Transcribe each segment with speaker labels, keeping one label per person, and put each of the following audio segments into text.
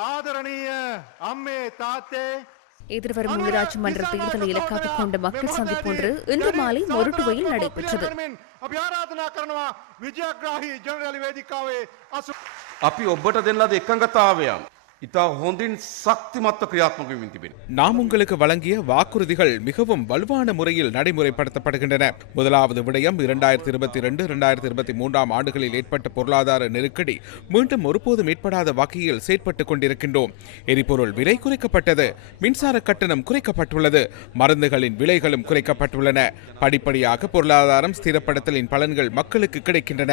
Speaker 1: ආදරණීය අම්මේ තාත්තේ
Speaker 2: எதிர்வரும் உள்ளாட்சி மன்ற தேர்தலை இலக்காக கொண்ட மக்கள் சந்திப்பு ஒன்று இன்று மாலை மொரட்டுவையில் நடைபெற்றது
Speaker 1: අපි ආරාධනා කරනවා විජයග්‍රාහි ජනරලි වේදිකාවේ අසු
Speaker 3: අපි ඔබට දෙන්න ලද එකඟතාවයන් ඉතා හොඳින් ශක්තිමත්ව ක්‍රියාත්මක වෙමින් තිබෙන.
Speaker 4: நாம் உங்களுக்கு வழங்கிய வாக்குறுதிகள் மிகவும் வலுவான முறையில் நடைமுறைப்படுத்தப்படுகின்றன முதலாவது விடயம் இரண்டாயிரத்தி இருபத்தி இரண்டு இரண்டாயிரத்தி இருபத்தி மூன்றாம் ஆண்டுகளில் ஏற்பட்ட பொருளாதார நெருக்கடி மீண்டும் ஒருபோதும் ஏற்படாத வகையில் செயற்பட்டுக் கொண்டிருக்கின்றோம் எரிபொருள் விலை குறைக்கப்பட்டது மின்சார கட்டணம் குறைக்கப்பட்டுள்ளது மருந்துகளின் விலைகளும் குறைக்கப்பட்டுள்ளன படிப்படியாக பொருளாதாரம் ஸ்திரப்படுத்தலின் பலன்கள் மக்களுக்கு கிடைக்கின்றன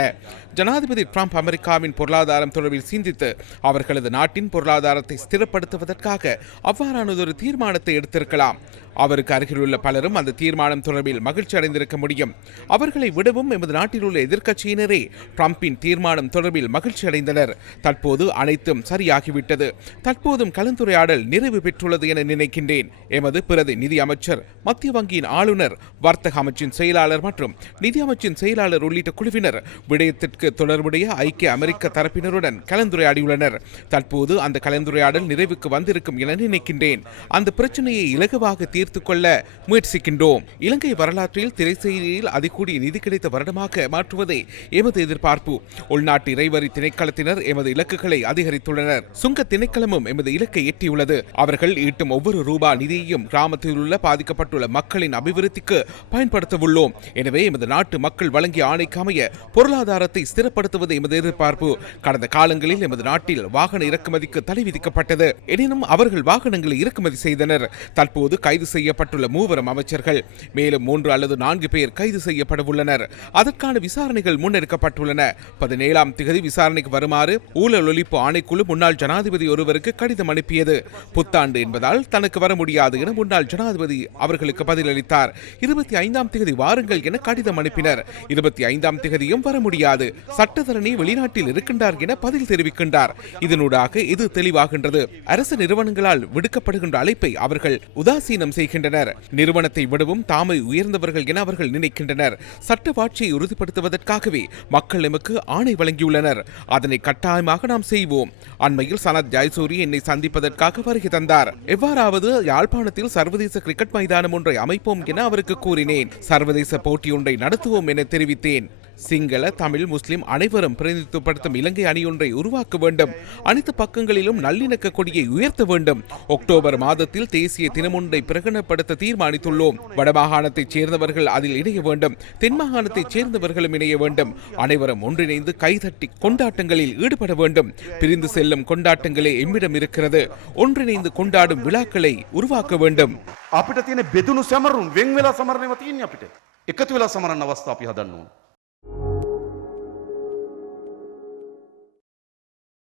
Speaker 4: ஜனாதிபதி டிரம்ப் அமெரிக்காவின் பொருளாதாரம் தொடர்பில் சிந்தித்து அவர்களது நாட்டின் பொருளாதாரத்தை ஸ்திரப்படுத்துவதற்காக அவ்வாறானதொரு தீர்மானத்தை எடுத்திருக்கலாம். அவருக்கு அருகிலுள்ள பலரும் அந்த தீர்மானம் தொடர்பில் மகிழ்ச்சி அடைந்திருக்க முடியும். அவர்களை விடவும் எமது நாட்டில் உள்ள எதிர்க்கட்சியினரே டிரம்பின் தீர்மானம் தொடர்பில் மகிழ்ச்சி அடைந்தனர். தற்போது அனைத்தும் சரியாகிவிட்டது. தற்போதும் கலந்துரையாடல் நிறைவு பெற்றுள்ளது என நினைக்கின்றேன் எமது பிரதி நிதி அமைச்சர் மத்திய வங்கியின் ஆளுநர் வர்த்தக அமைச்சின் செயலாளர் மற்றும் நிதி அமைச்சின் செயலாளர் உள்ளிட்ட குழுவினர் விடயத்திற்கு தொடர்புடைய ஐக்கிய அமெரிக்க தரப்பினருடன் கலந்துரையாடியுள்ளனர். தற்போது அந்த கலந்துரையாடல் நிறைவுக்கு வந்திருக்கும் என நினைக்கின்றேன். அந்த பிரச்சனையை இலகுவாக தீர்த்து கொள்ள முயற்சிக்கின்றோம். இலங்கை வரலாற்றில் திரைசெய்தியில் அதிகூடிய நிதி கிடைத்த வருடமாக மாற்றுவதே எமது எதிர்பார்ப்பு. உள்நாட்டு இறைவரி திணைக்களத்தினர் எமது இலக்குகளை அதிகரித்துள்ளனர். சுங்க திணைக்களமும் எமது இலக்கை எட்டியுள்ளது. அவர்கள் ஈட்டும் ஒவ்வொரு ரூபா நிதியையும் கிராமத்தில் உள்ள பாதிக்கப்பட்டுள்ள மக்களின் அபிவிருத்திக்கு பயன்படுத்தவுள்ளோம். எனவே எமது நாட்டு மக்கள் வழங்கிய ஆணைக்கு அமைய பொருளாதாரத்தை ஸ்திரப்படுத்துவது எமது எதிர்பார்ப்பு. கடந்த காலங்களில் எமது நாட்டில் வாகன இறக்குமதிக்கு தடை விதிக்கப்பட்டது. எனினும் அவர்கள் வாகனங்களை இறக்குமதி செய்தனர். தற்போது கைது செய்யப்பட்டுள்ள மூவரும் அமைச்சர்கள். மேலும் மூன்று அல்லது நான்கு பேர் கைது செய்யப்படவுள்ளனர் அதற்கான விசாரணைகள் முன்னெடுக்கப்பட்டுள்ளன. பதினேழாம் திகதி விசாரணைக்கு வருமாறு ஊழல் ஒழிப்பு ஆணைக்குழு முன்னாள் ஜனாதிபதி ஒருவருக்கு கடிதம் அனுப்பியது. புத்தாண்டு என்பதால் தனக்கு வர முடியாது என முன்னாள் ஜனாதிபதி அவர்களுக்கு பதிலளித்தார். இருபத்தி ஐந்தாம் திகதி வாருங்கள் என கடிதம் அனுப்பினர். இருபத்தி ஐந்தாம் திகதியும் வர முடியாது. சட்டத்தரணி வெளிநாட்டில் இருக்கின்றார் என பதில் தெரிவிக்கின்றார். இதனூடாக இது தெளிவாகின்றது. அரசு நிறுவனங்களால் விடுக்கப்படுகின்ற அழைப்பை அவர்கள் உதாசீனம் செய்கின்றனர். நிறுவனத்தை விடவும் தாமை உயர்ந்தவர்கள் என அவர்கள் நினைக்கின்றனர். சட்டவாட்சியை உறுதிப்படுத்துவதற்காகவே மக்கள் எமக்கு ஆணை வழங்கியுள்ளனர். அதனை கட்டாயமாக நாம் செய்வோம். அண்மையில் சனத் ஜாய்சூரி என்னை சந்திப்பதற்காக வருகை தந்தார். எவ்வாறாவது யாழ்ப்பாணத்தில் சர்வதேச கிரிக்கெட் மைதானம் ஒன்றை அமைப்போம் என அவருக்கு கூறினேன். சர்வதேச போட்டியொன்றை நடத்துவோம் என தெரிவித்தேன். சிங்கள தமிழ் முஸ்லிம் அனைவரும் பிரதிநிதித்துவப்படுத்தும் இலங்கை அணியொன்றை உருவாக்க வேண்டும் அனைத்து பக்கங்களிலும் நல்லிணக்க கொடியை உயர்த்த வேண்டும் அக்டோபர் மாதத்தில் தேசிய தினமொன்றை பிரகடனப்படுத்த தீர்மானித்துள்ளோம் வடமாகாணத்தைச் சேர்ந்தவர்கள் அதில் இணைய வேண்டும் தென் மாகாணத்தைச் சேர்ந்தவர்களும் இணைய வேண்டும் அனைவரும் ஒன்றிணைந்து கைதட்டி கொண்டாட்டங்களில் ஈடுபட வேண்டும் பிரிந்து செல்லும் கொண்டாட்டங்களே எம்மிடம் இருக்கிறது ஒன்றிணைந்து கொண்டாடும் விழாக்களை உருவாக்க வேண்டும்
Speaker 3: අපිට තියෙන බෙදුණු සැමරුම් වෙන් වෙලා සමරණයව තියෙන්නේ අපිට. එකතු වෙලා සමරන්න අවස්ථා අපි හදන්න ඕන.